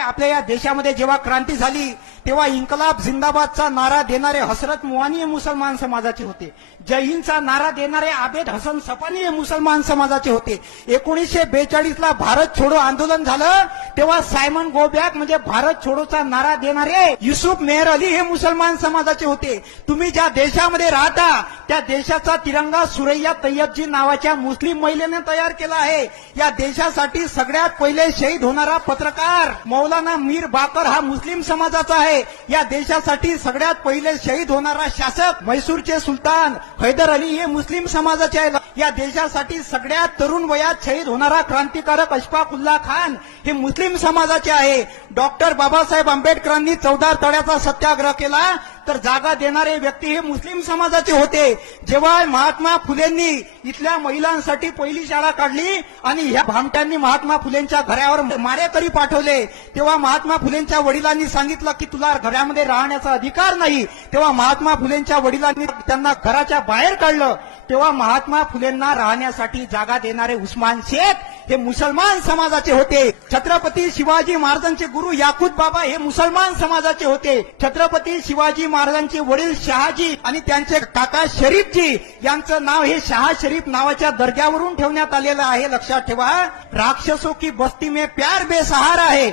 आपल्या या देशामध्ये जेव्हा क्रांती झाली तेव्हा इन्कलाब जिंदाबादचा नारा देणारे हसरत मुआनी हे मुसलमान समाजाचे होते. जय हिंदचा नारा देणारे आबेद हसन सपानी हे मुसलमान समाजाचे होते. 1942 ला भारत छोडो आंदोलन झालं तेव्हा सायमन गो बॅक म्हणजे भारत छोडोचा नारा देणारे युसुफ मेहर अली हे मुसलमान समाजाचे होते. तुम्ही ज्या देशामध्ये राहता त्या देशाचा तिरंगा सुरैया तय्यबजी नावाच्या मुस्लिम महिलेने तयार केला आहे. या देशासाठी सगळ्यात पहिले शहीद होणारा पत्रकार मौलाना मीर बाकर हा मुस्लिम समाजाचा आहे. या देशासाठी सगळ्यात पहिले शहीद होणारा शासक म्हैसूरचे सुलतान हैदर अली हे मुस्लिम समाजाचे आहे. या देशासाठी सगळ्यात तरुण वयात शहीद होणारा क्रांतिकारक अशफाकुल्ला खान हे मुस्लिम समाजाचे आहे. डॉक्टर बाबासाहेब आंबेडकरांनी 14 तळ्याचा सत्याग्रह केला तर जागा देणारे व्यक्ती हे मुस्लिम समाजाचे होते. जेव्हा महात्मा फुलेंनी इथल्या महिलांसाठी पहिली शाळा काढली आणि ह्या भामट्यांनी महात्मा फुलेंच्या घरावर मारेकरी पाठवले तेव्हा महात्मा फुलेंच्या वडिलांनी सांगितलं की तुला घरामध्ये राहण्याचा अधिकार नाही. तेव्हा महात्मा फुलेंच्या वडिलांनी त्यांना घराच्या बाहेर काढलं. तेव्हा महात्मा फुलेंना राहण्यासाठी जागा देणारे उस्मान शेख हे मुसलमान समाजाचे होते. छत्रपती शिवाजी महाराजांचे गुरु याकूत बाबा हे मुसलमान समाजाचे होते. छत्रपती शिवाजी महाराजांचे वडील शहाजी आणि त्यांचे काका शरीफजी यांचं नाव हे शहा शरीफ नावाच्या दर्ग्यावरून ठेवण्यात आलेलं आहे. लक्षात ठेवा, राक्षसों की बस्ती में प्यार बेसहारा है.